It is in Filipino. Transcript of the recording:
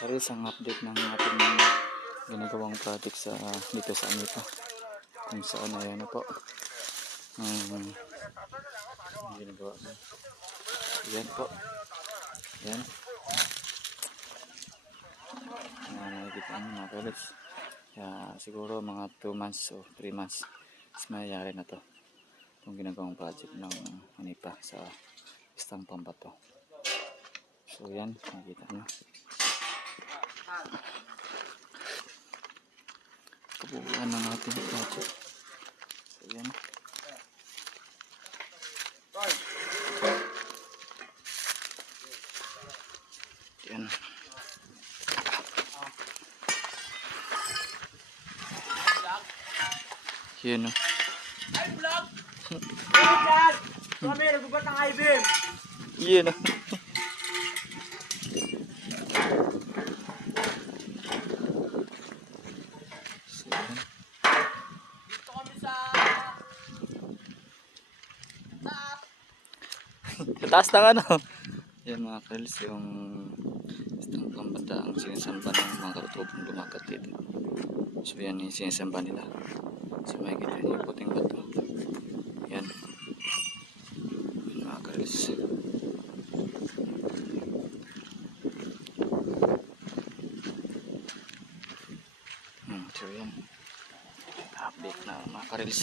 Paris ang update ng ating ginagawang project sa dito sa Anipa, kung saan ayan na po ginagawa na. Yan po, yan nakikita nyo mga Paris. Siguro mga 2 months o 3 months is mayayari na to itong ginagawang project ng Anipa sa Istang Pambato. So yan, nakikita nyo kabuuan ng ating project. So yan, yan. Yan o. Ay, vlog! Ay, dad! Kami, nagubat ng I-beam! Yan o. Dito kami sa Taas ng ano. Yan mga Krils, yung Istang Pambato ang sinasamba ng mga katutubong lumakat dito. So yan yung sinasamba nila. So makikita nyo yung puting bato. Yan. Yan mga Krils. So yan. Update na mga Krils.